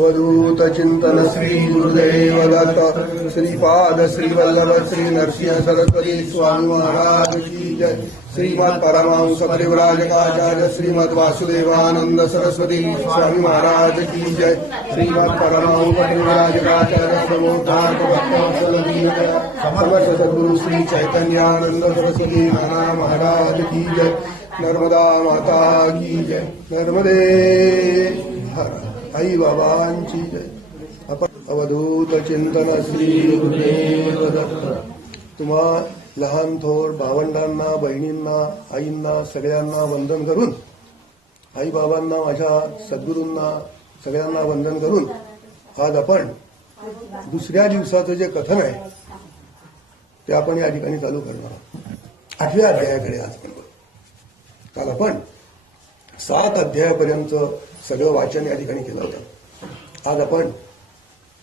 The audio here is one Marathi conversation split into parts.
अवधूत चिंतन श्री गुरुदेव दत्त श्रीपाद श्रीवल्लभ श्री नरसिंह सरस्वती स्वामी महाराज की जय। श्रीमद परमहंस परिव्राजकाचार्य श्रीमद वासुदेवानंद सरस्वती स्वामी महाराज की जय। श्रीमद परमहंस परिव्राजकाचार्य प्रबोधार्थ भक्तवत्सल समर्थ सद्गुरु श्री चैतन्यानंद सरस्वती महाराज की जय। नर्मदा माता की जय। नर्मदे हर आई बाबांची जय। आपण अवधूत चिंतन श्री गुरुदेव दत्त। तुम्हा लहान थोर भावंडांना, बहिणींना, आईंना सगळ्यांना वंदन करून, आई बाबांना, माझ्या सद्गुरूंना सगळ्यांना वंदन करून आज आपण दुसऱ्या दिवसाचं जे कथन आहे ते आपण या ठिकाणी चालू करणार आहोत। 8व्या अध्यायाकडे आज आपण काल आपण 7 अध्यायापर्यंत सगळं वाचन या ठिकाणी केलं होतं। आज आपण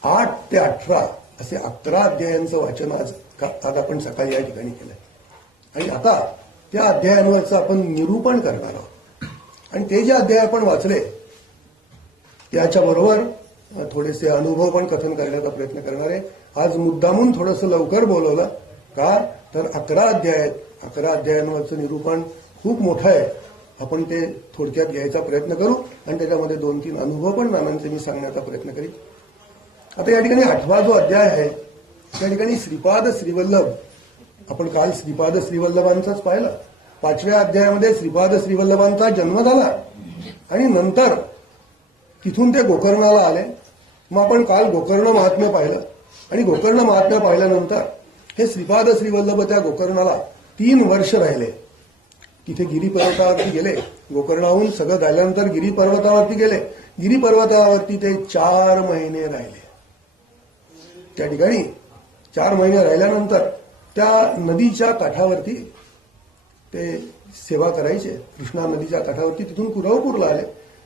8 ते 18 असे 11 अध्यायांचं वाचन आज आपण सकाळी या ठिकाणी केलंय आणि आता त्या अध्यायांवरचं आपण निरूपण करणार आहोत। आणि ते जे अध्याय आपण वाचले त्याच्याबरोबर थोडेसे अनुभव पण कथन करण्याचा प्रयत्न करणार आहे। आज मुद्दामून थोडंसं लवकर बोलवलं का तर 11 अध्याय आहेत। 11 अध्यायांवरचं निरूपण खूप मोठं आहे। आपण ते थोडक्यात घ्यायचा प्रयत्न करू आणि त्याच्यामध्ये 2-3 अनुभव पण नानांचे मी सांगण्याचा प्रयत्न करीन। आता या ठिकाणी 8वा जो अध्याय आहे त्या ठिकाणी श्रीपाद श्रीवल्लभ, आपण काल श्रीपाद श्रीवल्लभांचाच पाहिलं। 5व्या अध्यायामध्ये श्रीपाद श्रीवल्लभांचा जन्म झाला आणि नंतर तिथून ते गोकर्णाला आले। मग आपण काल गोकर्ण महात्म्य पाहिलं आणि गोकर्ण महात्म्य पाहिल्यानंतर हे श्रीपाद श्रीवल्लभ त्या गोकर्णाला 3 वर्ष राहिले। तिथे गिरी पर्वतावरती गेले। गोकर्णाहून सगळं झाल्यानंतर गिरी पर्वतावरती गेले। गिरी पर्वतावरती ते 4 महिने राहिले। त्या ठिकाणी 4 महिने राहिल्यानंतर त्या नदीच्या काठावरती ते सेवा करायचे। कृष्णा नदीच्या काठावरती तिथून कुरवपूरला आले।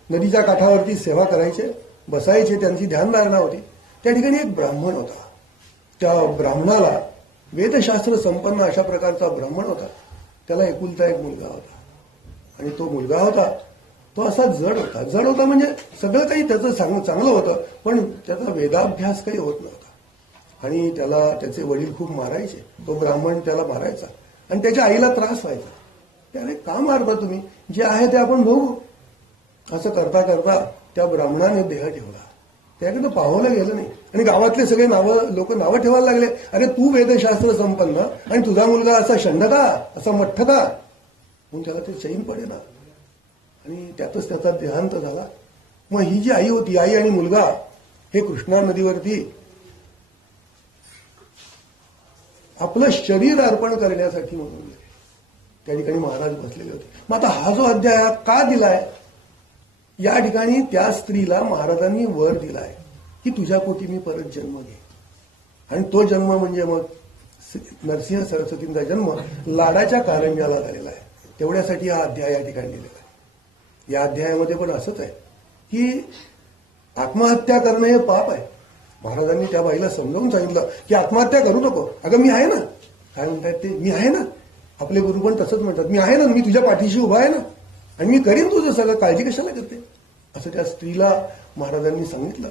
नदीच्या काठावरती सेवा करायचे, बसायचे, त्यांची ध्यानधारणा होती। त्या ठिकाणी एक ब्राह्मण होता। त्या ब्राह्मणाला वेदशास्त्र संपन्न अशा प्रकारचा ब्राह्मण होता। त्याला एकुलता एक मुलगा होता आणि तो मुलगा होता तो असा जड होता। जड होता म्हणजे सगळं काही त्याचं चांगलं होतं पण त्याचा वेदाभ्यास काही होत नव्हता आणि त्याला त्याचे वडील खूप मारायचे। तो ब्राह्मण त्याला मारायचा आणि त्याच्या आईला त्रास व्हायचा। त्याने का मारता तुम्ही, जे आहे ते आपण बघू। असं करता करता त्या ब्राह्मणाने देह ठेवला। त्याकडे पाहवलं गेलं नाही आणि गावातले सगळे लोक नावं ठेवायला लागले, अरे तू वेदशास्त्र संपन्न आणि तुझा मुलगा असा षंड का, असा मठ्ठ का। म्हणून त्याला ते चैन पडेना आणि त्यातच त्याचा देहांत झाला। मग ही जी आई होती, आई आणि मुलगा हे कृष्णा नदीवरती आपलं शरीर अर्पण करण्यासाठी म्हणून गेले। त्या ठिकाणी महाराज बसलेले होते। मग आता हा जो अध्याय का दिलाय, या ठिकाणी त्या स्त्रीला महाराजांनी वर दिलाय की तुझ्या पोटी मी परत जन्म घे। आणि तो जन्म म्हणजे मग नरसिंह सरस्वतींचा जन्म लाडाच्या कारंजाला झालेला आहे। तेवढ्यासाठी हा अध्याय या ठिकाणी दिलेला आहे। या अध्यायामध्ये पण असंच आहे की आत्महत्या करणं हे पाप आहे। महाराजांनी त्या बाईला समजावून सांगितलं की आत्महत्या करू नको। अगं मी आहे ना, काय म्हणतात ते, मी आहे ना। आपले गुरु पण तसंच म्हणतात, मी आहे ना, मी तुझ्या पाठीशी उभा आहे ना आणि मी करीन तुझं सगळं, काळजी कशाला करते, असं त्या स्त्रीला महाराजांनी सांगितलं।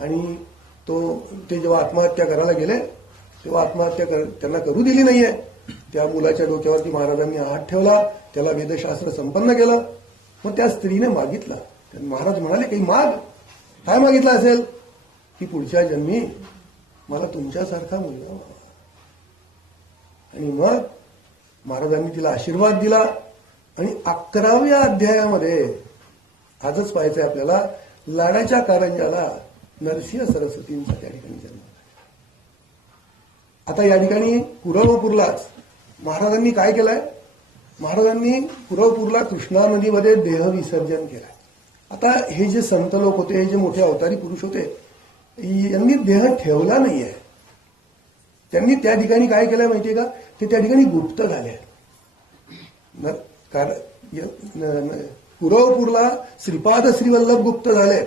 आणि ते जेव्हा आत्महत्या करायला गेले तेव्हा आत्महत्या त्यांना करू दिली नाहीये। त्या मुलाच्या डोक्यावरती महाराजांनी हात ठेवला, त्याला वेदशास्त्र संपन्न केलं। मग त्या स्त्रीने मागितलं, महाराज म्हणाले काही माग। काय मागितलं असेल की पुढच्या जन्मी मला तुमच्यासारखा मुलगा व्हावा। आणि मग महाराजांनी तिला आशीर्वाद दिला आणि 11व्या अध्यायामध्ये आजच पाहायचंय आपल्याला, लाडाच्या कारंजाला नरसिंह सरस्वतींचा त्या ठिकाणी जन्म झाला। आता या ठिकाणी कुरवपूरलाच महाराजांनी काय केलंय, महाराजांनी कुरवपूरला कृष्णा नदीमध्ये देह विसर्जन केलंय। आता हे जे संत लोक होते, हे जे मोठे अवतारी पुरुष होते, यांनी देह ठेवला नाहीये। त्यांनी त्या ठिकाणी काय केलंय माहितीये का, ते त्या ठिकाणी गुप्त झाले। कुरवपूरला श्रीपाद श्रीवल्लभ गुप्त झाले,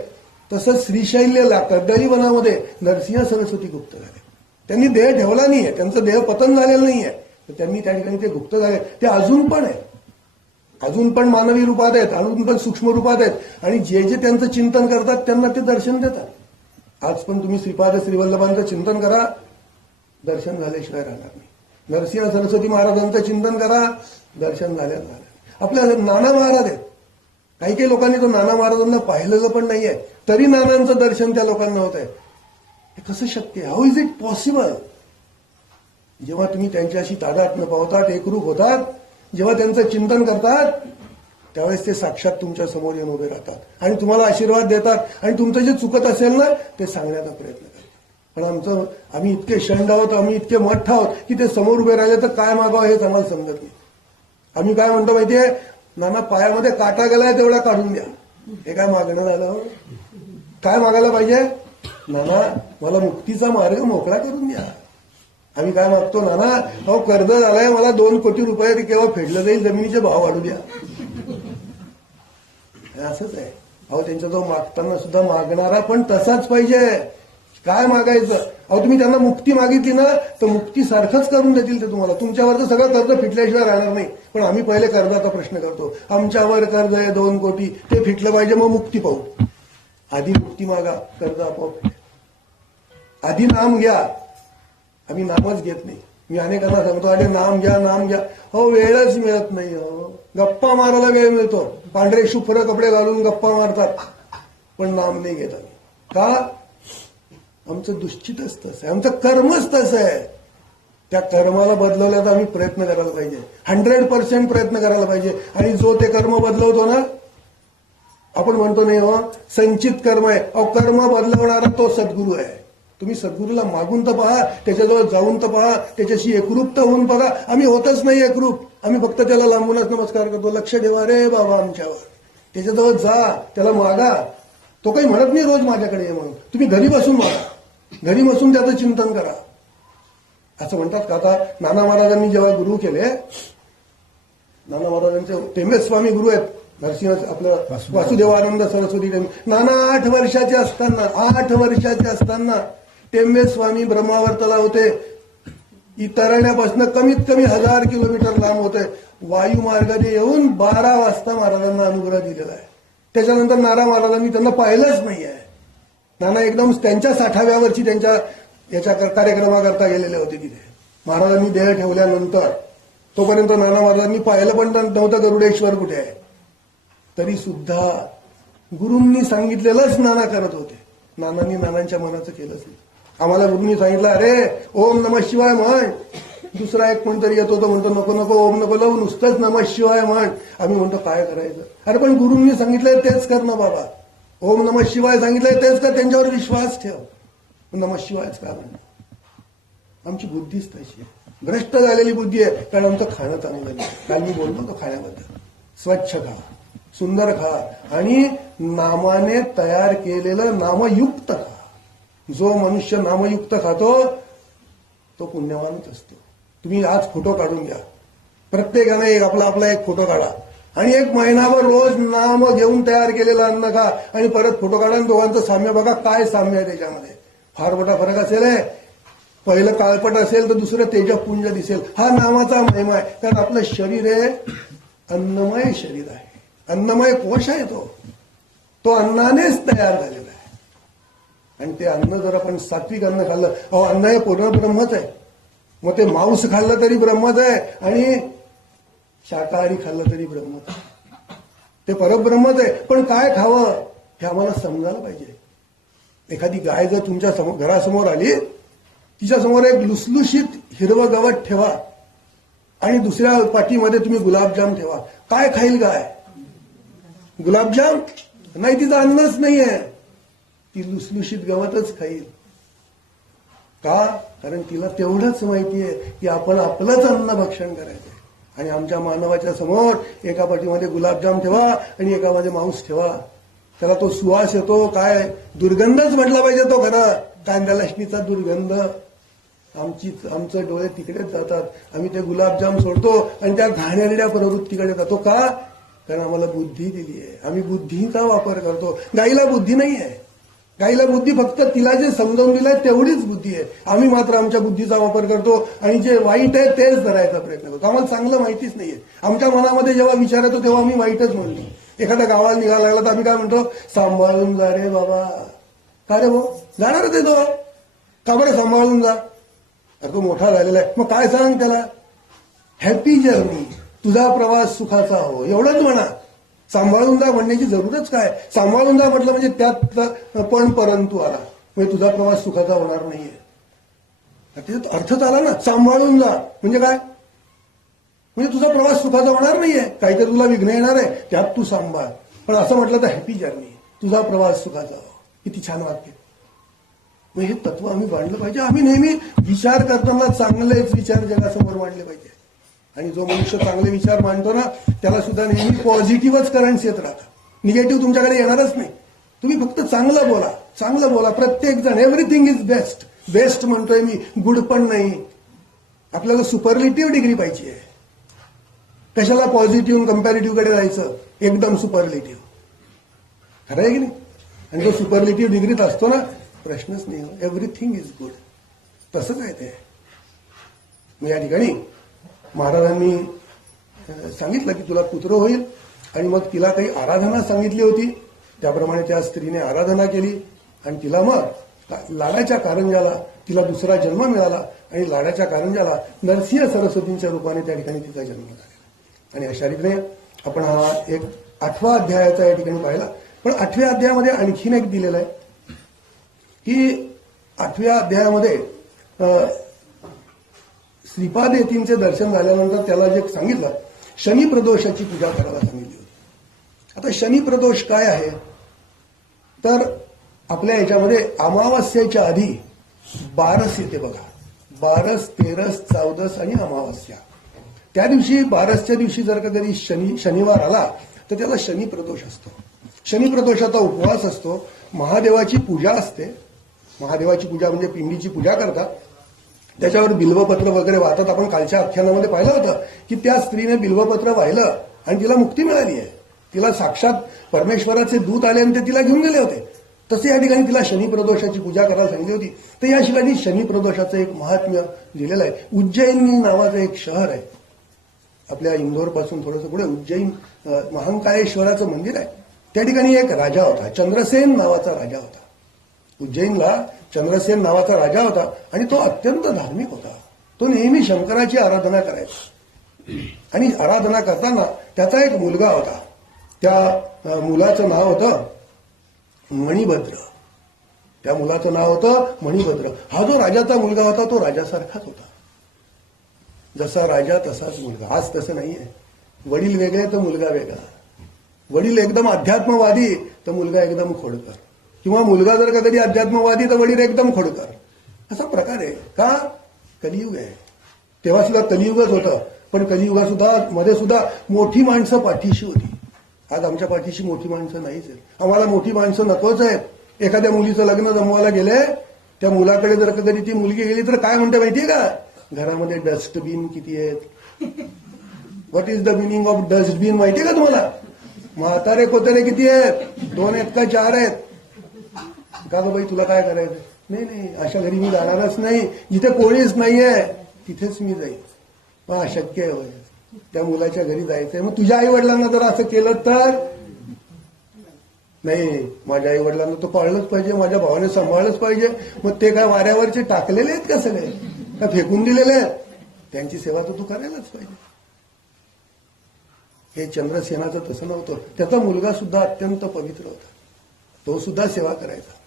तसंच श्रीशैल्यला कर्दळी वनामध्ये नरसिंह सरस्वती गुप्त झाले। त्यांनी देह ठेवला नाहीये, त्यांचं देह पतन झालेलं नाहीये, तर त्यांनी त्या ठिकाणी ते गुप्त झाले। ते अजून पण आहे, अजून पण मानवी रूपात आहेत, अजून पण सूक्ष्म रूपात आहेत आणि जे जे त्यांचं चिंतन करतात त्यांना ते दर्शन देतात। आज पण तुम्ही श्रीपाद श्रीवल्लभांचं चिंतन करा, दर्शन झाल्याशिवाय राहणार नाही. नरसिंह सरस्वती महाराजांचं चिंतन करा, दर्शन झाल्यावर राहणार. आपल्या नाना महाराज आहेत, काही काही लोकांनी तो नाना महाराजांना पाहिलेलं पण नाहीये, तरी नानांचं दर्शन त्या लोकांना होत आहे. हे कसं शक्य आहे? How is it possible? जेव्हा तुम्ही त्यांच्याशी तादात्म्य पावतात, एकरूप होतात, जेव्हा त्यांचं चिंतन करतात, त्यावेळेस ते साक्षात तुमच्या समोर येऊन उभे राहतात आणि तुम्हाला आशीर्वाद देतात आणि तुमचं जे चुकत असेल ना ते सांगण्याचा प्रयत्न करतात. पण आम्ही इतके शंड आहोत, आम्ही इतके मठ आहोत की ते समोर उभे राहिले तर काय मागावं हेच आम्हाला समजत नाही. आम्ही काय म्हणतो माहितीये, नाना पायामध्ये काटा गेलाय तेवढा काढून द्या. हे काय मागणं झालं? काय मागायला पाहिजे? नाना मला मुक्तीचा मार्ग मोकळा करून द्या. आम्ही काय मागतो? नाना अहो कर्ज झालाय मला 2 कोटी रुपये, ते केव्हा फेडलं जाईल, जमिनीचे भाव वाढू द्या. असंच आहे. अहो त्यांच्याजवळ मागताना सुद्धा मागणारा पण तसाच पाहिजे. काय मागायचं? अहो तुम्ही त्यांना मुक्ती मागितली ना तर मुक्ती सारखंच करून देतील ते तुम्हाला. तुमच्यावरचं सगळं कर्ज फिटल्याशिवाय राहणार नाही. पण आम्ही पहिले कर्जाचा प्रश्न करतो. आमच्यावर कर्ज आहे 2 कोटी, ते फिटलं पाहिजे मग मुक्ती पाहू. आधी मुक्ती मागा, कर्ज आपोआप. आधी नाम घ्या. आम्ही नामच घेत नाही. मी अनेकांना सांगतो अरे नाम घ्या, नाम घ्या. हो वेळच मिळत नाही. हो गप्पा मारायला वेळ मिळतो, पांढरे शुभ्र कपडे घालून गप्पा मारतात, पण नाम नाही घेत आम्ही. का? आमचं दुश्चितच तसं आहे, आमचं कर्मच तसं आहे. त्या कर्माला बदलवण्याचा आम्ही प्रयत्न करायला पाहिजे, 100% प्रयत्न करायला पाहिजे. आणि जो ते कर्म बदलवतो ना, आपण म्हणतो नाही हो संचित कर्म आहे. अहो कर्म बदलवणारा तो सद्गुरू आहे. तुम्ही सद्गुरूला मागून तर पहा, त्याच्याजवळ जाऊन तर पहा, त्याच्याशी एकरूप तर होऊन बघा. आम्ही होतच नाही एकरूप. आम्ही फक्त त्याला लांबूनच नमस्कार करतो. लक्ष ठेवा रे बाबा आमच्यावर. त्याच्याजवळ जा, त्याला मागा. तो काही म्हणत नाही रोज माझ्याकडे ये म्हणून. तुम्ही घरी बसून मागा, घरी बसून त्याचं चिंतन करा. असं म्हणतात का? आता नाना महाराजांनी जेव्हा गुरु केले, नाना महाराजांचे टेंबे स्वामी गुरु आहेत, नरसिंह आपलं वासुदेवानंद सरस्वती टेंबे. नाना 8 वर्षाचे असताना टेंबे स्वामी ब्रह्मावर्ताला होते. इतरण्यापासून कमीत कमी 1000 किलोमीटर लांब होते. वायुमार्गाने येऊन 12 वाजता महाराजांना अनुग्रह दिलेला आहे. त्याच्यानंतर नाना महाराजांनी त्यांना पाहिलंच नाही आहे. नाना एकदम त्यांच्या 60व्या वर्षी त्यांच्या याच्या कार्यक्रमाकरता गेलेले होते तिथे. महाराजांनी देह ठेवल्यानंतर तोपर्यंत नाना महाराजांनी पाहिलं पण नव्हतं गरुडेश्वर कुठे आहे. तरी सुद्धा गुरूंनी सांगितलेलंच नाना करत होते. नानांनी नानांच्या मनाचं केलंच नाही. आम्हाला गुरूंनी सांगितलं अरे ओम नमः शिवाय म्हण. दुसरा एक कोणतरी येतो तो म्हणतो नको नको ओम नको लावू, नुसतंच नमः शिवाय म्हण. आम्ही म्हणतो काय करायचं? अरे पण गुरूंनी सांगितलंय तेच कर ना बाबा. ओम नमः शिवाय सांगितलंय तेच कर, त्यांच्यावर विश्वास ठेव. नमः शिवायच का म्हणणं? आमची बुद्धीच तशी आहे, भ्रष्ट झालेली बुद्धी आहे. कारण आमचं खाणं चांगलं नाही. काल मी बोललो तो खाण्याबद्दल. स्वच्छ खा, सुंदर खा आणि नामाने तयार केलेलं नामयुक्त खा. जो मनुष्य नामयुक्त खातो तो पुण्यवानच असतो. तुम्ही आज फोटो काढून घ्या, प्रत्येकाने एक आपला एक फोटो काढा आणि 1 महिनाभर रोज नाम घेऊन तयार केलेलं अन्न खा आणि परत फोटो काढा आणि दोघांचं साम्य बघा. काय साम्य आहे त्याच्यामध्ये? फार मोठा फरक असेल. पहिलं काळपट असेल तर दुसरं तेजपुंज दिसेल. हा नामाचा महिमा आहे. कारण आपलं शरीर आहे अन्नमय शरीर आहे, अन्नमय कोश आहे. तो अन्नानेच तयार झालेला आहे. आणि ते अन्न जर आपण सात्विक अन्न खाल्लं, अहो अन्न हे पूर्ण ब्रह्मच आहे. मग ते मांस खाल्लं तरी ब्रह्मच आहे आणि शाकाहारी खाल्लं तरी ब्रह्मच आहे. ते परब्रह्मच आहे. पण काय खावं हे आम्हाला समजायला पाहिजे. एखादी गाय जर तुमच्या घरासमोर आली, तिच्यासमोर एक लुसलुशीत हिरवं गवत ठेवा आणि दुसऱ्या पाठीमध्ये तुम्ही गुलाबजाम ठेवा. काय खाईल गाय? गुलाबजाम नाही, तिचं अन्नच नाहीये. ती लुसलुशीत गवतच खाईल. का? कारण तिला तेवढंच माहितीये की आपण आपलंच अन्न भक्षण करायचंय. आणि आमच्या मानवाच्या समोर एका पाठीमध्ये गुलाबजाम ठेवा आणि एकामध्ये मांस ठेवा. त्याला तो सुवास येतो, काय दुर्गंधच म्हटला पाहिजे तो खरं. कांदा लसणीचा दुर्गंध. आमचे डोळे तिकडेच जातात. आम्ही ते गुलाबजाम सोडतो आणि त्या घाणेरड्या प्रवृत्तीकडे जातो. का? कारण आम्हाला बुद्धी दिली आहे. आम्ही बुद्धीचा वापर करतो. गाईला बुद्धी नाही आहे. गाईला बुद्धी फक्त तिला जे समजावून दिलंय तेवढीच बुद्धी आहे. आम्ही मात्र आमच्या बुद्धीचा वापर करतो आणि जे वाईट आहे तेच धरायचा प्रयत्न करतो. आम्हाला चांगलं माहितीच नाहीये. आमच्या मनामध्ये जेव्हा विचार येतो तेव्हा आम्ही वाईटच म्हणतो. एखाद्या गावाला निघायला लागला तर आम्ही काय म्हणतो? सांभाळून जा रे बाबा. का रे भाऊ जाणारच आहे तो, का बरं सांभाळून जा. अरे तो मोठा झालेला आहे, मग काय सांग त्याला, हॅपी जर्नी, तुझा प्रवास सुखाचा हो, एवढंच म्हणा. सांभाळून जा म्हणण्याची जरूरच काय. सांभाळून जा म्हटलं म्हणजे त्यात पण परंतु आला, म्हणजे तुझा प्रवास सुखाचा होणार नाहीये. त्याच्यात अर्थच आला ना, सांभाळून जा म्हणजे काय, म्हणजे तुझा प्रवास सुखाचा होणार नाहीये, काहीतरी तुला विघ्न येणार आहे, त्यात तू सांभाळ. पण असं म्हटलं तर हॅपी जर्नी, तुझा प्रवास सुखाचा हो, किती छान वाक्य. मग हे तत्व आम्ही मांडलं पाहिजे. आम्ही नेहमी विचार करताना चांगलेच विचार जगासमोर मांडले पाहिजे. आणि जो मनुष्य चांगले विचार मांडतो ना, त्याला सुद्धा नेहमी पॉझिटिव्हच करंट्स येत राहतात. निगेटिव्ह तुमच्याकडे येणारच नाही. तुम्ही फक्त चांगलं बोला, चांगलं बोला. प्रत्येक जण, एव्हरीथिंग इज बेस्ट. बेस्ट म्हणतोय मी, गुड पण नाही. आपल्याला सुपरलेटिव्ह डिग्री पाहिजे. कशाला पॉझिटिव्ह कंपॅरेटिव्ह कडे जायचं, एकदम सुपरलेटिव्ह. खरं आहे की नाही. आणि तो सुपरलेटिव्ह डिग्रीत असतो ना, प्रश्नच नाही. एव्हरीथिंग इज गुड, तसंच आहे ते. मग या ठिकाणी महाराजांनी सांगितलं की तुला पुत्र होईल, आणि मग तिला काही आराधना सांगितली होती. त्याप्रमाणे त्या स्त्रीने आराधना केली, आणि तिला मग लाडाच्या कारंजाला तिला दुसरा जन्म मिळाला, आणि लाडाच्या कारंजाला नरसिंह सरस्वतींच्या रूपाने त्या ठिकाणी तिचा जन्म झाला. आणि अशा रीतीने आपण हा एक 8वा अध्यायाचा या ठिकाणी पाहिला. पण 8व्या अध्यायामध्ये आणखीन एक दिलेलं आहे की 8व्या अध्यायामध्ये श्रीपाद येतींचे दर्शन झाल्यानंतर त्याला जे सांगितलं, शनी प्रदोषाची पूजा करायला सांगितली होती. आता शनी प्रदोष काय आहे, तर आपल्या याच्यामध्ये अमावस्येच्या आधी 12 येते बघा. 12, 13, 14 आणि अमावस्या. त्या दिवशी 12च्या दिवशी जर का कधी शनिवार आला तर त्याला शनी प्रदोष असतो. शनी प्रदोषाचा उपवास असतो. महादेवाची पूजा असते. महादेवाची पूजा म्हणजे पिंडीची पूजा करतात. त्याच्यावर बिल्वपत्र वगैरे वाहतात. आपण कालच्या आख्यानामध्ये पाहिलं होतं की त्या स्त्रीने बिल्वपत्र वाहिलं आणि तिला मुक्ती मिळाली आहे. तिला साक्षात परमेश्वराचे दूत आले आणि ते तिला घेऊन गेले होते. तसे या ठिकाणी तिला शनी प्रदोषाची पूजा करायला सांगितली होती. तर या ठिकाणी शनी प्रदोषाचं एक महात्म्य लिहिलेलं आहे. उज्जैन नावाचं एक शहर आहे आपल्या इंदोरपासून थोडंसं पुढे. उज्जैन महाकाळेश्वराचं मंदिर आहे. त्या ठिकाणी एक राजा होता, चंद्रसेन नावाचा राजा होता. उज्जैनला चंद्रसेन नावाचा राजा होता, आणि तो अत्यंत धार्मिक होता. तो नेहमी शंकराची आराधना करायचा. आणि आराधना करताना त्याचा एक मुलगा होता. त्या मुलाचं नाव होतं मणिभद्र. त्या मुलाचं नाव होतं मणिभद्र. हा जो राजाचा मुलगा होता तो राजासारखाच होता. जसा राजा तसाच मुलगा. आज तसं नाहीये. वडील वेगळे तर मुलगा वेगळा. वडील एकदम अध्यात्मवादी तर मुलगा एकदम खोडकर, किंवा मुलगा जर का कधी अध्यात्मवादी तर वडील एकदम खोडकर. असा प्रकार आहे. का? कलियुग आहे. तेव्हा सुद्धा कलियुगच होतं. पण कलियुगा सुद्धा मध्ये सुद्धा मोठी माणसं पाठीशी होती. आज आमच्या पाठीशी मोठी माणसं नाहीच आहेत. आम्हाला मोठी माणसं नकोच आहेत. एखाद्या मुलीचं लग्न जमवायला गेले, त्या मुलाकडे जर का कधी ती मुलगी गेली तर काय म्हणते माहितीये का? घरामध्ये डस्टबिन किती आहेत? What is the meaning of dustbin माहितीये का तुम्हाला? म्हातारे कोतारे किती आहेत? 2 आहेत का 4 आहेत? का गं बाई तुला काय करायचं? नाही, अशा घरी मी जाणारच नाही. जिथे कोणीच नाहीये तिथेच मी जाईल. पण अशक्य आहे. त्या मुलाच्या घरी जायचंय. मग तुझ्या आई वडिलांना जर असं केलं तर? नाही, माझ्या आई वडिलांना तो पाळलंच पाहिजे, माझ्या भावाने सांभाळलंच पाहिजे. मग ते काय वाऱ्यावरचे टाकलेले आहेत का सगळे? का फेकून दिलेले आहेत? त्यांची सेवा तर तू करायलाच पाहिजे. हे चंद्रसेनाचं तसं नव्हतं. त्याचा मुलगा सुद्धा अत्यंत पवित्र होता. तो सुद्धा सेवा करायचा.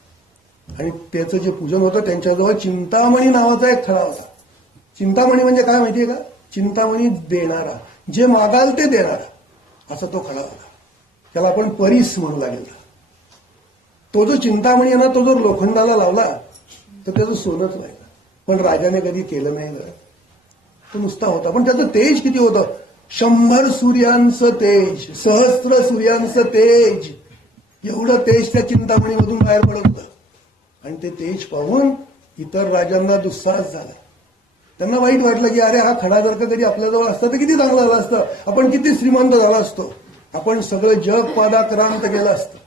आणि त्याचं जे पूजन होतं, त्यांच्याजवळ चिंतामणी नावाचा एक खडा होता. चिंतामणी म्हणजे काय माहितीये का? चिंतामणी देणारा, जे मागाल ते देणारा, असा तो खडा होता. त्याला आपण परीस म्हणू लागेल. तो जो चिंतामणी आहे ना, तो जर लोखंडाला लावला तर त्याचं सोनंच व्हायचं. पण राजाने कधी केलं नाही. तो नुसता होता. पण त्याचं तेज किती होतं? 100 सूर्यांचं तेज, सहस्त्र सूर्यांचं तेज. एवढं तेज त्या चिंतामणीमधून बाहेर पडत होतं. आणि ते तेज पाहून इतर राजांना दुस्साहस झाला. त्यांना वाईट वाटलं की अरे, हा खडा जर का कधी आपल्याजवळ असता तर किती चांगलं झालं असतं. आपण किती श्रीमंत झाला असतो. आपण सगळं जग पादाक्रांत केलं असतं.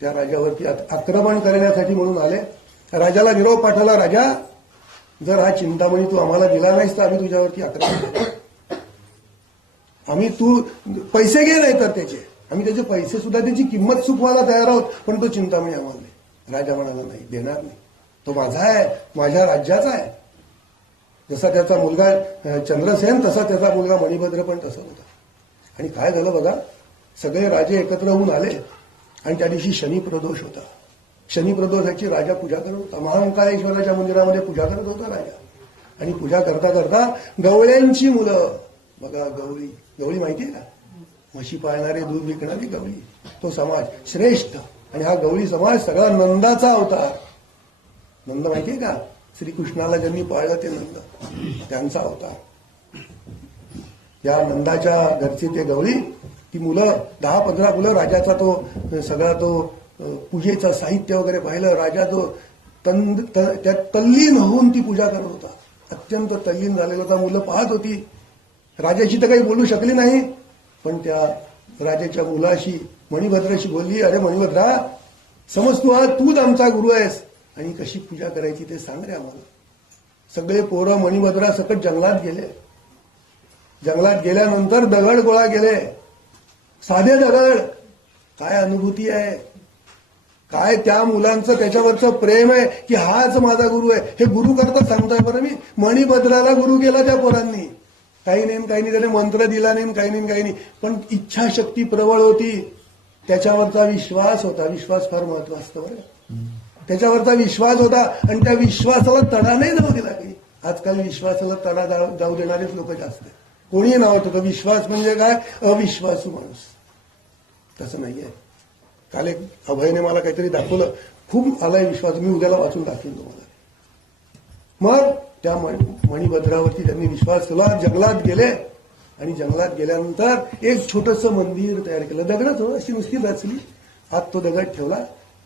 त्या राजावरती आक्रमण करण्यासाठी म्हणून आले. राजाला निरोप पाठवला, राजा जर हा चिंतामणी तू आम्हाला दिला नाहीस तर आम्ही तुझ्यावरती आक्रमण करू. आम्ही तू पैसे घे नाही तर त्याचे, आम्ही त्याचे पैसे सुद्धा, त्याची किंमत चुकवायला तयार आहोत, पण तो चिंतामणी आम्हाला नाही. राजा म्हणाला नाही, देणार नाही, तो माझा आहे, माझ्या राज्याचा आहे. जसा त्याचा मुलगा चंद्रसेन, तसा त्याचा मुलगा मणिभद्र पण तसा होता. आणि काय झालं बघा, सगळे राजे एकत्र होऊन आले आणि त्या दिवशी शनी प्रदोष होता. शनी प्रदोषाची राजा पूजा करत होता. महांकाळेश्वराच्या मंदिरामध्ये पूजा करत होता राजा. आणि पूजा करता करता गवळ्यांची मुलं बघा, गवळी माहितीये का, म्हशी पाळणारे, दूध विकणारी गवळी, तो समाज श्रेष्ठ. आणि हा गवळी समाज सगळा नंदाचा अवतार. नंद माहितीये का, श्रीकृष्णाला ज्यांनी पाळलं ते नंद, त्यांचा अवतार. या नंदाच्या घरची ते गवळी, ती मुलं 10-15 मुलं, राजाचा तो सगळा तो पूजेचं साहित्य वगैरे पाहिलं. राजा तो त्यात तल्लीन होऊन ती पूजा करत होता. अत्यंत तल्लीन झालेला होता. मुलं पाहत होती. राजाशी तर काही बोलू शकली नाही, पण त्या राजाच्या मुलाशी, मणिभद्राशी बोलली, अरे मणिभद्रा, समज तूच आमचा गुरु आहेस आणि कशी पूजा करायची ते सांग रे आम्हाला. सगळे पोरं मणिभद्रा सकट जंगलात गेले. जंगलात गेल्यानंतर दगड गोळा केले, साधे दगड. काय अनुभूती आहे, काय त्या मुलांचं त्याच्यावरचं प्रेम आहे की हाच माझा गुरु आहे. हे गुरु करता सांगतोय बरं मी. मणिभद्राला गुरु केला त्या पोरांनी. काही नाही त्याने मंत्र दिला नाही, काही नाही, पण इच्छाशक्ती प्रबळ होती. त्याच्यावरचा विश्वास होता. विश्वास फार महत्वाचा असतो बरं. त्याच्यावरचा विश्वास होता आणि त्या विश्वासाला तडा नाही जाऊ दिला काही. आजकाल विश्वासाला तडा जाऊ देणारेच लोक जास्त. कोणीही नावत होतं विश्वास म्हणजे काय, अविश्वासू माणूस. तसं नाहीये. काल एक अभयने मला काहीतरी दाखवलं, खूप आलाय विश्वास. मी उद्याला वाचून दाखवेन तुम्हाला. मग त्या मणिभद्रावरती त्यांनी विश्वास केला. जंगलात गेले आणि जंगलात गेल्यानंतर एक छोटंसं मंदिर तयार केलं. दगडच हो, अशी नुसती रचली. आत तो दगड ठेवला.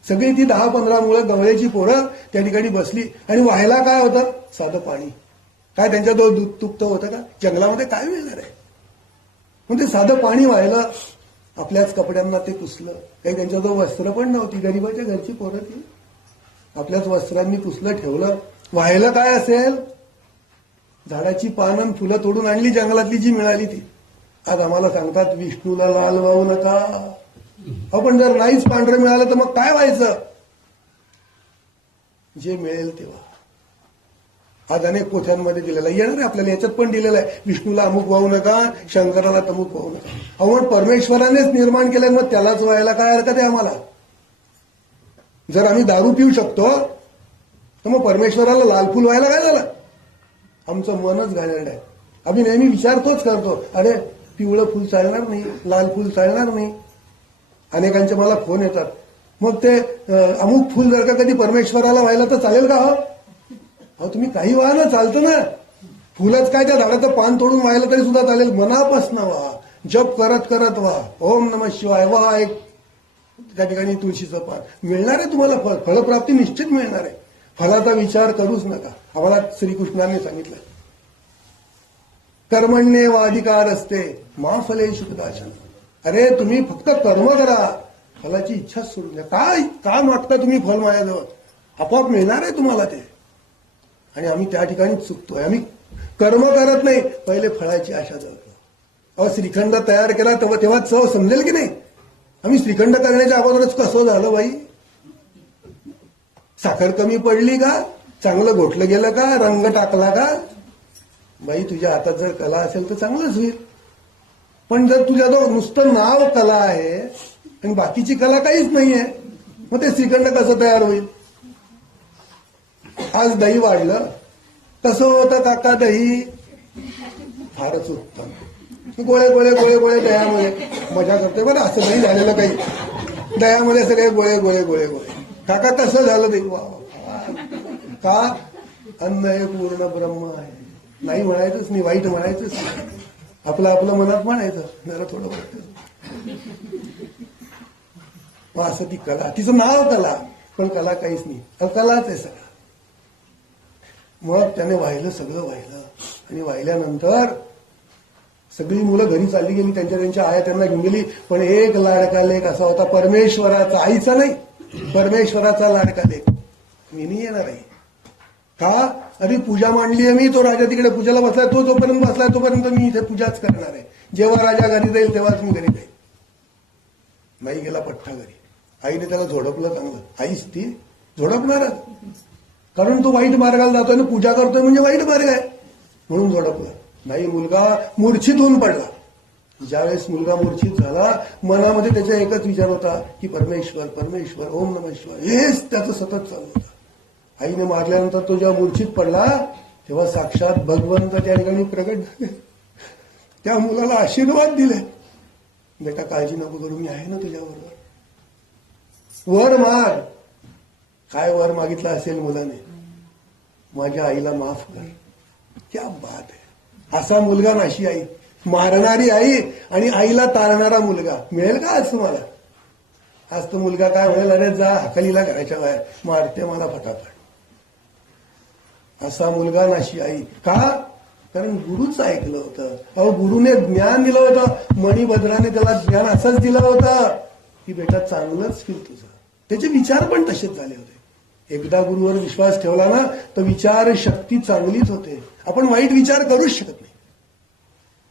सगळी ती 10-15 मुलं, गवळ्याची पोरं त्या ठिकाणी बसली. आणि व्हायला काय होतं, साधं पाणी. काय त्यांच्याजवळ दूध तुपतं होतं का, जंगलामध्ये काय मिळणार आहे. म्हणजे साधं पाणी व्हायला. आपल्याच कपड्यांना ते पुसलं. काही त्यांच्याजवळ वस्त्र पण नव्हती. गरीबाच्या घरची पोरं ती. आपल्याच वस्त्रांनी पुसलं, ठेवलं. व्हायला काय असेल, झाडाची पानं फुलं तोडून आणली जंगलातली जी मिळाली ती. आज आम्हाला सांगतात विष्णूला लाल वाहू नका. आपण जर नाहीच पांढरं मिळालं तर मग काय व्हायचं. जे मिळेल तेव्हा. आज अनेक पोथ्यांमध्ये दिलेलं आहे. येणार आहे आपल्याला, याच्यात पण दिलेलं आहे, विष्णूला अमुक वाहू नका, शंकराला तमुक वाहू नका. अहो पण परमेश्वरानेच निर्माण केलं, मग त्यालाच व्हायला काय हरकत आहे आम्हाला. जर आम्ही दारू पिऊ शकतो तर मग परमेश्वराला लाल फुल व्हायला काय झालं. आमचं मनच घाणेरडं आहे. आम्ही नेहमी विचार तोच करतो, अरे पिवळं फुल चालणार नाही, लाल फुल चालणार नाही. अनेकांचे मला फोन येतात, मग ते अमुक फुल जर का कधी परमेश्वराला व्हायला तर चालेल का. हो तुम्ही काही व्हा ना, चालतं ना. फुलच काय, त्या झाडाचं पान तोडून व्हायला तरी सुद्धा चालेल. मनापासून व्हा, जप करत करत व्हा, ओम नमः शिवाय व्हा. एक त्या ठिकाणी तुळशीचं पान मिळणार आहे तुम्हाला. फलप्राप्ती निश्चित मिळणार आहे. फलाचा विचार करूच नका. आम्हाला श्रीकृष्णाने सांगितलं, कर्मण्येवाधिकार असते मा फलेषु कदाचन. अरे तुम्ही फक्त कर्म करा, फलाची इच्छा सोडून द्या. का मागता तुम्ही फल माझ्याजवळ, आपोआप मिळणार आहे तुम्हाला ते. आणि आम्ही त्या ठिकाणी चुकतोय. आम्ही कर्म करत नाही, पहिले फळाची आशा धरतो. अहो श्रीखंड तयार केला तेव्हा चव समजेल की नाही. आम्ही श्रीखंड करण्याच्या अगोदरच कसं झालं बाई. साखर कमी पडली का, चांगलं घोटलं गेलं का, रंग टाकला का. बाई तुझ्या हातात जर कला असेल तर चांगलंच होईल. पण जर तुझ्याजवळ नुसतं नाव कला आहे आणि बाकीची कला काहीच नाहीये, मग ते श्रीखंड कसं तयार होईल. आज दही वाढलं, कसं होतं काका दही, फारच उत्तम. गोळे गोळे गोळे गोळे दह्यामध्ये मजा करते बरं. असं नाही झालेलं काही. दह्यामध्ये सगळे गोळे गोळे गोळे गोळे. काका कसं झालं दही, वा का, अन्न हे पूर्ण ब्रह्म आहे. नाही म्हणायचंच नाही, वाईट म्हणायचंच नाही. आपलं आपलं मनात म्हणायचं, जरा थोडं वाटतं. मग असं ती कला, तिचं नाव कला, पण कला काहीच नाही, कलाच आहे सगळं. मग त्याने वाहिलं, सगळं वाहिलं. आणि वाहिल्यानंतर सगळी मुलं घरी चालली गेली. त्यांच्या आया त्यांना घेऊन गेली. पण एक लाडका लेक असा होता, परमेश्वराचा, आईचा नाही, परमेश्वराचा लाडका लेक. मी नाही येणार आहे. का, अरे पूजा मांडली आहे मी, तो राजा तिकडे पूजाला बसलाय, तो जोपर्यंत बसलाय तोपर्यंत मी इथे पूजाच करणार आहे. जेव्हा राजा घरी जाईल तेव्हाच मी घरी जाईल. नाही गेला पठ्ठा घरी. आईने त्याला झोडपलं चांगलं. आईच ती झोडपणारच, कारण तो वाईट मार्गाला जातोय ना, पूजा करतोय म्हणजे वाईट मार्ग आहे म्हणून झोडपलं. नाही, मुलगा मूर्छित होऊन पडला. ज्यावेळेस मुलगा मूर्छित झाला, मनामध्ये त्याचा एकच विचार होता की परमेश्वर परमेश्वर ओम नमः शिवाय, हेच त्याचं सतत चालू होतं. आईने मारल्यानंतर तो जेव्हा मूर्छित पडला तेव्हा साक्षात भगवंत त्या ठिकाणी प्रगट झाले. त्या मुलाला आशीर्वाद दिले, बेटा काळजी नको करू, मी आहे ना तुझ्याबरोबर. वर माग. काय वर मागितलं असेल मुलाने? माझ्या आईला माफ कर. क्या बात आहे. असा मुलगा नाशी आई, मारणारी आई आणि आईला तारणारा मुलगा मिळेल का आज तुम्हाला? आज तो मुलगा काय म्हणेल, अरे जा हकालीला घराच्या बाहेर, मारते मला फटाफट. असा मुलगा नाशी आई. का? कारण गुरुच ऐकलं होतं. अहो, गुरुने ज्ञान दिलं होतं. मणिभद्राने त्याला ज्ञान असंच दिलं होतं की बेटा चांगलंच फिर तुझं. त्याचे विचार पण तसेच झाले होते. एकदा गुरुवर विश्वास ठेवला ना तर विचार शक्ती चांगलीच होते. आपण वाईट विचार करूच शकत नाही.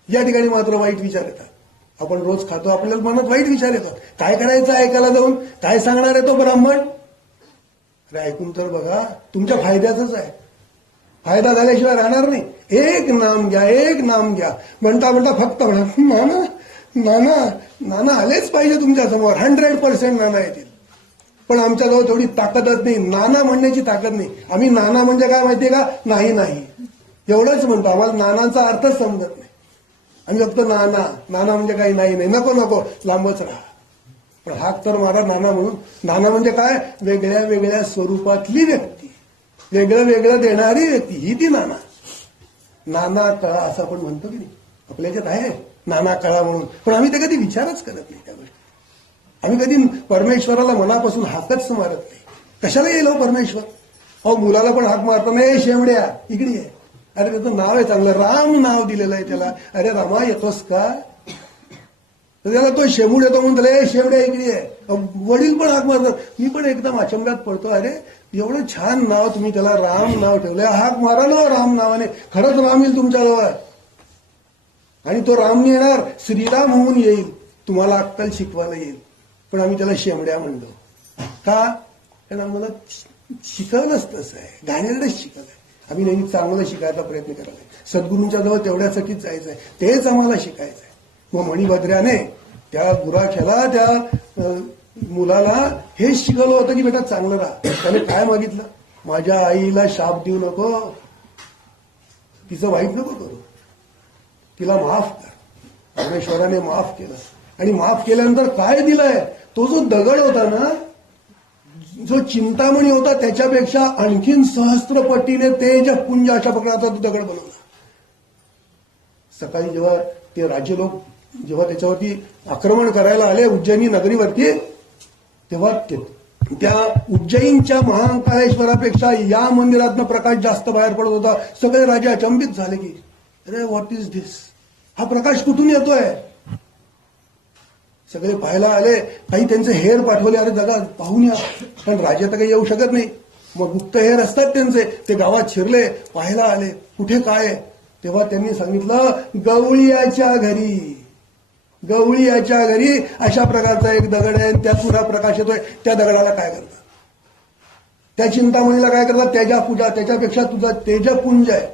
या ठिकाणी मात्र वाईट विचार येतात. आपण रोज खातो, आपल्याला मनात वाईट विचार येतात. काय करायचं ऐकायला जाऊन? काय सांगणार आहे तो ब्राह्मण? अरे ऐकून तर बघा, तुमच्या फायद्याचंच आहे. फायदा झाल्याशिवाय राहणार नाही. एक नाम घ्या, एक नाम घ्या म्हणता म्हणता फक्त म्हणा नाना नाना नाना आलेच पाहिजे तुमच्या समोर. 100% नाना येतील. पण आमच्याजवळ तेवढी ताकदच नाही, नाना म्हणण्याची ताकद नाही. आम्ही नाना म्हणजे काय माहितीये का? नाही नाही एवढंच म्हणतो. आम्हाला नानांचा अर्थच समजत नाही. आम्ही फक्त नाना नाना म्हणजे काही नाही नाही, नको नको, लांबच राहा. पण हाक तर मारा नाना म्हणून. नाना म्हणजे काय? वेगळ्या वेगळ्या स्वरूपातली व्यक्ती, वेगळं वेगळं देणारी व्यक्ती, ही ती नाना. नाना कळा असं आपण म्हणतो की नाही? आपल्याच्यात आहे नाना कळा म्हणून, पण आम्ही ते कधी विचारच करत नाही त्या गोष्टी. आम्ही कधी परमेश्वराला मनापासून हाकच मारत नाही. कशाला येईल हो परमेश्वर? अहो, मुलाला पण हाक मारताना ए शेवड्या इकडे आहे. अरे त्याचं नाव आहे चांगलं, राम नाव दिलेलं आहे त्याला. अरे रामा येतोस का? तर त्याला तो शेमूड येतो म्हणून त्याला ए शेवड्या इकडे आहे. वडील पण हाक मारतात. मी पण एकदम अचंगात पडतो, अरे एवढं छान नाव तुम्ही त्याला राम नाव ठेवलंय, हाक मारा ना राम नावाने, खरंच राम येईल तुमच्याजवळ. आणि तो राम येणार, श्रीराम होऊन येईल, तुम्हाला अक्कल शिकवायला येईल. पण आम्ही त्याला शेमड्या म्हणलो. का? कारण आम्हाला शिकवलंच तसं आहे, गाण्यालाच शिकवलंय. आम्ही नेहमी चांगलं शिकायचा प्रयत्न करायला, सद्गुरूंच्या जवळ तेवढ्यासाठीच जायचंय, तेच आम्हाला शिकायचंय. मग मणिभद्राने त्या गुराख्याला, त्या मुलाला हेच शिकवलं होतं की बेटा चांगलं राहा. त्याने काय मागितलं? माझ्या आईला शाप देऊ नको, तिचं वाईट नको करू, तिला माफ कर. परमेश्वराने माफ केलं. आणि माफ केल्यानंतर काय दिलंय? तो जो दगड होता ना, जो चिंतामणी होता, त्याच्यापेक्षा आणखीन सहस्त्रपटीने तेजपुंज अशा प्रकारचा तो दगड बनवला. सकाळी जेव्हा ते राज्य लोक जेव्हा त्याच्यावरती आक्रमण करायला आले उज्जैनी नगरीवरती, तेव्हा त्या उज्जैनच्या महाकाळेश्वरापेक्षा या मंदिरातनं प्रकाश जास्त बाहेर पडत होता. सगळे राजे अचंबित झाले की अरे व्हॉट इज दिस? हा प्रकाश कुठून येतोय? सगळे पाहायला आले. काही त्यांचे हेर पाठवले, अरे जगा पाहून या. पण राजा तर काही येऊ शकत नाही. मग गुप्त हेर असतात त्यांचे, ते गावात शिरले, पाहायला आले कुठे काय. तेव्हा त्यांनी सांगितलं गवळीयाच्या घरी, गवळीयाच्या घरी अशा प्रकारचा एक दगड आहे, त्यातून हा प्रकाश येतोय. त्या दगडाला काय करतात? त्या चिंतामणीला काय करतात? त्याच्या पूजा, त्याच्यापेक्षा तुझा तेजपुंज आहे.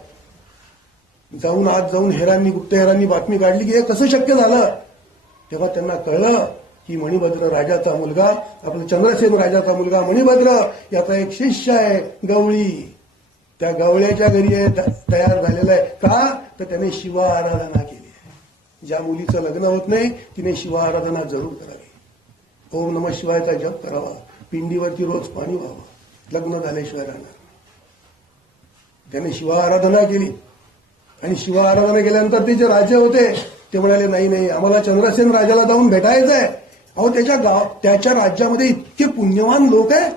जाऊन आज जाऊन हेरांनी, गुप्त हेरांनी बातमी काढली की हे कसं शक्य झालं. तेव्हा त्यांना कळलं की मणिभद्र राजाचा मुलगा, आपला चंद्रसेन राजाचा मुलगा मणिभद्र याचा एक शिष्य आहे गवळी, त्या गवळ्याच्या घरी तयार झालेला आहे. का? तर त्याने शिव आराधना केली आहे. ज्या मुलीचं लग्न होत नाही तिने शिव आराधना जरूर करावी. ओम नमः शिवायचा जप करावा, पिंडीवरती रोज पाणी व्हावं, लग्न झाल्याशिवाय राहणार. त्याने शिव आराधना केली. आणि शिव आराधना केल्यानंतर ते जे राजे होते ते म्हणाले नाही नाही, आम्हाला चंद्रसेन राजाला जाऊन भेटायचंय. अहो, त्याच्या राज्यामध्ये इतके पुण्यवान लोक आहे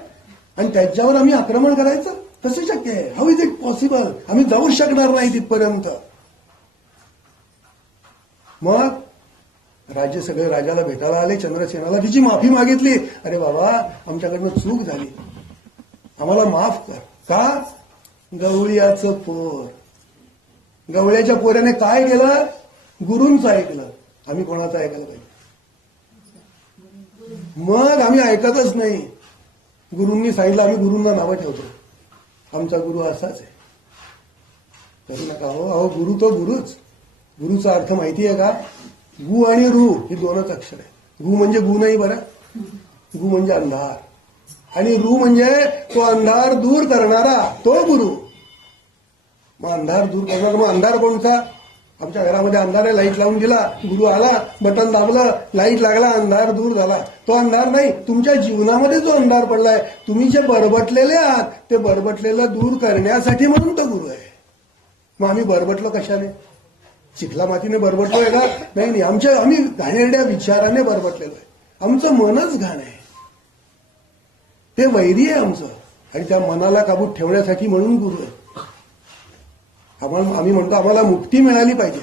आणि त्याच्यावर आम्ही आक्रमण करायचं कसं शक्य आहे? How is it possible? आम्ही जाऊ शकणार नाही तिथपर्यंत. मग राजे सगळे राजाला भेटायला आले, चंद्रसेनाला तिची माफी मागितली. अरे बाबा, आमच्याकडनं चूक झाली, आम्हाला माफ कर. का? गवळीयाचं पोर, गवळ्याच्या पोऱ्याने काय केलं? गुरूंचं ऐकलं. आम्ही कोणाचं ऐकायला पाहिजे? मग आम्ही ऐकतच नाही. गुरूंनी सांगितलं आम्ही गुरूंना नावं ठेवतो, आमचा गुरु असाच आहे. करू नका हो. अहो गुरु तो गुरुच. गुरुचा अर्थ माहिती आहे का? गु आणि रू ही दोनच अक्षर आहे. गु म्हणजे गु नाही बरं, गु म्हणजे अंधार, आणि रू म्हणजे तो अंधार दूर करणारा तो गुरु. मग अंधार दूर करणारा, मग अंधार कोणता? आमच्या घरामध्ये अंधार आहे, लाईट लावून दिला, गुरु आला, बटन दाबलं, लाईट लागला, अंधार दूर झाला. तो अंधार नाही. तुमच्या जीवनामध्ये जो अंधार पडलाय, तुम्ही जे बरबटलेले आहात ते बरबटलेलं दूर करण्यासाठी म्हणून तो गुरु आहे. मग आम्ही बरबटलो कशाने? चिखला मातीने बरबटलोय का? नाही. आम्ही घाणेरड्या विचाराने बरबटलेलो आहे. आमचं मनच घाण आहे, ते वैरी आहे आमचं, आणि त्या मनाला काबूत ठेवण्यासाठी म्हणून गुरु आहे. आम्ही म्हणतो आम्हाला मुक्ती मिळाली पाहिजे.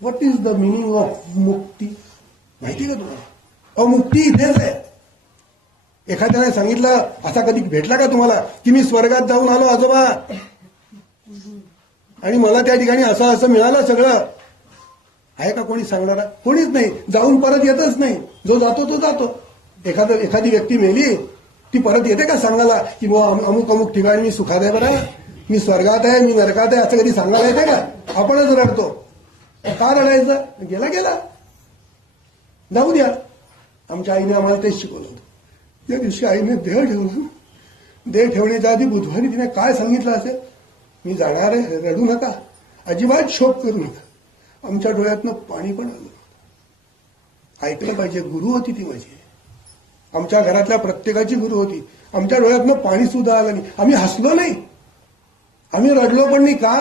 What is the meaning of मुक्ती? माहिती का तुम्हाला? अहो मुक्ती इथेच आहे. एखाद्याने सांगितलं, असा कधी भेटला का तुम्हाला की मी स्वर्गात जाऊन आलो आजोबा आणि मला त्या ठिकाणी असं असं मिळालं सगळं? आहे का कोणी सांगणारा? कोणीच नाही. जाऊन परत येतच नाही. जो जातो तो जातो. एखादी व्यक्ती मेली, ती परत येते का सांगायला की अमुक अमुक ठिकाणी मी सुखात आहे बरं, मी स्वर्गात आहे, मी नरकात आहे, असं कधी सांगायला येते का? आपणच रडतो. का रडायचं? गेला जाऊ द्या. आमच्या आईने आम्हाला तेच शिकवलं होतं. त्या दिवशी आईने देह ठेवलं. देह ठेवण्याच्या आधी बुधवारी तिने काय सांगितलं असेल? मी जाणार आहे, रडू नका, अजिबात शोक करू नका. आमच्या डोळ्यातनं पाणी पण आलं. ऐकलं पाहिजे. गुरु होती ती माझी. आमच्या घरातल्या प्रत्येकाची गुरु होती. आमच्या डोळ्यातनं पाणी सुद्धा आलं नाही. आम्ही हसलो नाही, आम्ही रडलो पण नाही. का?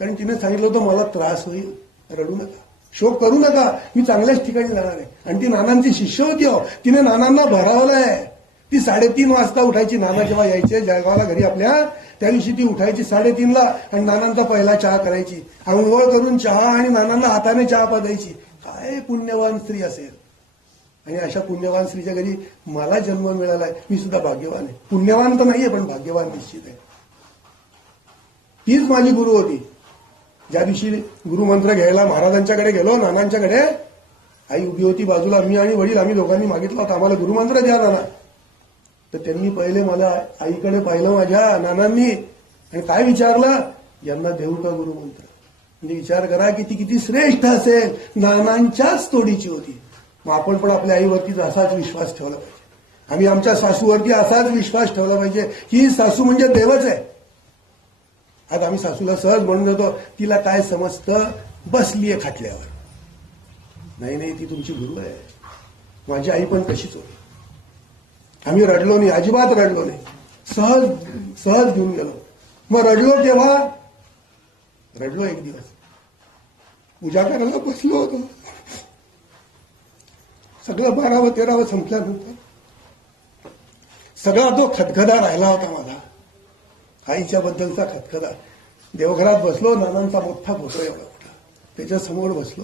कारण तिने सांगितलं होतं मला त्रास होईल, रडू नका, शोक करू नका, मी चांगल्याच ठिकाणी जाणार आहे. आणि ती नानांची शिष्य होती. हो, तिने नानांना भरावलंय. ती 3:30 वाजता उठायची. नाना जेव्हा यायचे जळगावला घरी आपल्या, त्या दिवशी ती उठायची 3:30ला आणि नानांचा पहिला चहा करायची. आंघोळ करून चहा आणि नानांना हाताने चहा पाजायची. काय पुण्यवान स्त्री असेल. आणि अशा पुण्यवान स्त्रीच्या घरी मला जन्म मिळालाय. मी सुद्धा भाग्यवान आहे. पुण्यवान तर नाहीये पण भाग्यवान निश्चित आहे. तीच माझी गुरु होती. ज्या दिवशी गुरुमंत्र घ्यायला महाराजांच्याकडे गेलो, नानांच्याकडे, आई उभी होती बाजूला. मी आणि वडील आम्ही दोघांनी मागितलं होतं आम्हाला गुरुमंत्र द्या नाना. तर त्यांनी पहिले मला आईकडे पाहिलं माझ्या नानांनी आणि काय विचारलं, यांना देऊ का गुरुमंत्र? म्हणजे विचार करा की ती किती श्रेष्ठ असेल. नानांच्याच तोडीची होती. मग आपण पण आपल्या आईवरतीच असाच विश्वास ठेवला पाहिजे. आम्ही आमच्या सासूवरती असाच विश्वास ठेवला पाहिजे की सासू म्हणजे देवच आहे. आज आम्ही सासूला सहज म्हणून देतो, तिला काय समजतं, बसलीये खाटल्यावर. नाही, ती तुमची गुरु आहे. माझी आई पण तशीच होती. आम्ही रडलो नाही, अजिबात रडलो नाही. सहज घेऊन गेलो. मग रडलो तेव्हा, रडलो एक दिवस पूजा करायला बसलो होतो. सगळं 12व 13व संपल्यानंतर सगळा तो खदखदा राहिला होता माझा, आईच्या बद्दलचा खदखदा. देवघरात बसलो, नानांचा मोठा फोटो एवढा मोठा, त्याच्यासमोर बसलो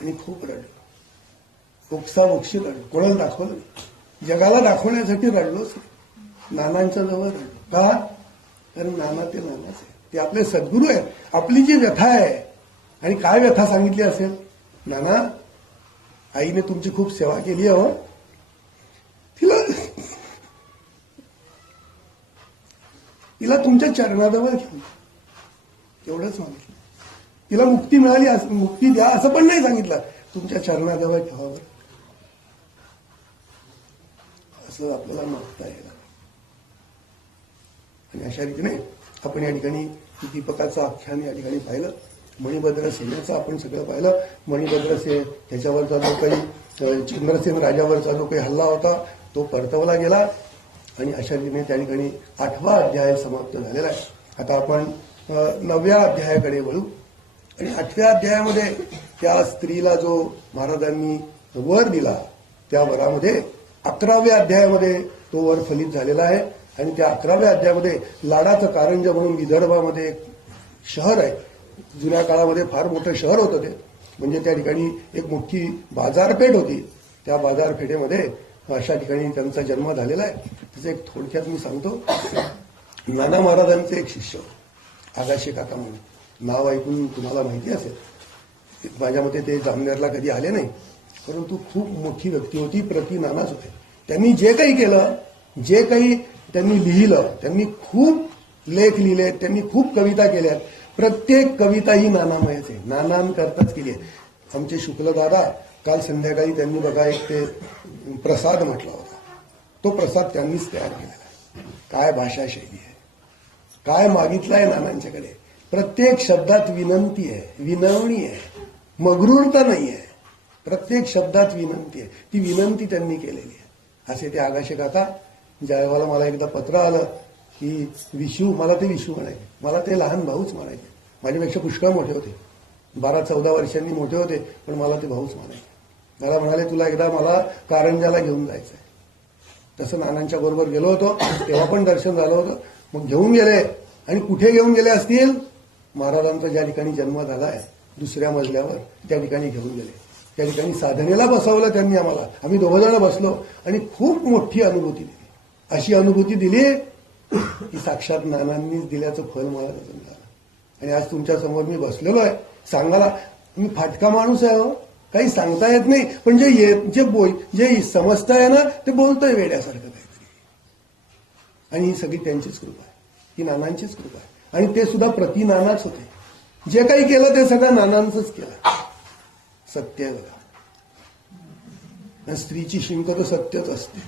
आणि खूप रडलो. ओक्साबोक्षी रडलो. कोणाला दाखवलं नाही, जगाला दाखवण्यासाठी रडलोच नाही. नानांच्या जवळ रडलो. का? कारण नाना ते नानाच आहे. ते आपले सद्गुरू आहेत. आपली जी व्यथा आहे, आणि काय व्यथा सांगितली असेल, नाना आईने तुमची खूप सेवा केली आहे हो, तिला तुमच्या चरणाजवळ घेऊन, एवढंच मागितलं. तिला मुक्ती मिळाली, मुक्ती द्या असं पण नाही सांगितलं, तुमच्या चरणाजवळ ठेवावं असं आपल्याला मागता येईल. आणि अशा रीतीने आपण या ठिकाणी दीपकाचं आख्यान या ठिकाणी पाहिलं. मणिभद्र सेनेचं आपण सगळं पाहिलं. मणिभद्र सेन त्याच्यावरचा जो काही चंद्रसेन राजावरचा जो काही हल्ला होता तो परतवला गेला. आणि अशा रीतीने त्या ठिकाणी 8वा अध्याय समाप्त झालेला आहे. आता आपण 9व्या अध्यायाकडे वळू. आणि 8व्या अध्यायामध्ये त्या स्त्रीला जो महाराजांनी वर दिला, त्या वरामध्ये 11व्या अध्यायामध्ये तो वर फलित झालेला आहे. आणि त्या 11व्या अध्यायामध्ये लाडाचं कारंज म्हणून विदर्भामध्ये एक शहर आहे. जुन्या काळामध्ये फार मोठं शहर होतं ते. म्हणजे त्या ठिकाणी एक मोठी बाजारपेठ होती. त्या बाजारपेठेमध्ये अशा ठिकाणी त्यांचा जन्म झालेला आहे. त्याचं एक थोडक्यात मी सांगतो. नाना महाराजांचे एक शिष्य आगाशे काका म्हणून, नाव ऐकून तुम्हाला माहिती असेल. माझ्या मते ते जामनेरला कधी आले नाही. परंतु खूप मोठी व्यक्ती होती, प्रति नानाच होते. त्यांनी जे काही केलं, जे काही त्यांनी लिहिलं, त्यांनी खूप लेख लिहिले, त्यांनी खूप कविता केल्या. प्रत्येक कविता ही नानामयच आहे, नानांकरताच केली आहे. आमचे शुक्लदादा काल संध्याकाळी त्यांनी बघा एक ते प्रसाद म्हटला होता, तो प्रसाद त्यांनीच तयार केलेला आहे. काय भाषा शैली आहे, काय मागितलंय नानांच्याकडे. प्रत्येक शब्दात विनंती आहे, विनवणी आहे, मगरूरता नाही आहे. प्रत्येक शब्दात विनंती आहे, ती विनंती त्यांनी केलेली आहे. असे ते आगाशे काका, ज्यावेळेला मला एकदा पत्र आलं की विशू, मला ते विशू म्हणायचे, मला ते लहान भाऊच म्हणायचे. माझ्यापेक्षा पुष्कळ मोठे होते, 12-14 वर्षांनी मोठे होते, पण मला ते भाऊच म्हणायचे. मला म्हणाले तुला एकदा मला कारंजाला घेऊन जायचंय. तसं नानांच्या बरोबर गेलो होतो, तेव्हा पण दर्शन झालं होतं. मग घेऊन गेले, आणि कुठे घेऊन गेले असतील, महाराजांचा ज्या ठिकाणी जन्म झालाय दुसऱ्या मजल्यावर, त्या ठिकाणी घेऊन गेले. त्या ठिकाणी साधनेला बसवलं त्यांनी आम्हाला. आम्ही 2 जण बसलो आणि खूप मोठी अनुभूती दिली. अशी अनुभूती दिली की साक्षात नानांनीच दिल्याचं फल मला त्याचं मिळालं. आणि आज तुमच्या समोर मी बसलेलो आहे. सांगायला मी फाटका माणूस आहे हो, काही सांगता येत नाही, पण जे समजताय ना ते बोलतोय वेड्यासारखं काहीतरी. आणि ही सगळी त्यांचीच कृपा आहे, ही नानांचीच कृपा आहे. आणि ते सुद्धा प्रति नानाच होते. जे काही केलं ते सगळं नानांचंच केलं. सत्य आहे बघा, स्त्रीची शिंक तर सत्यच असते.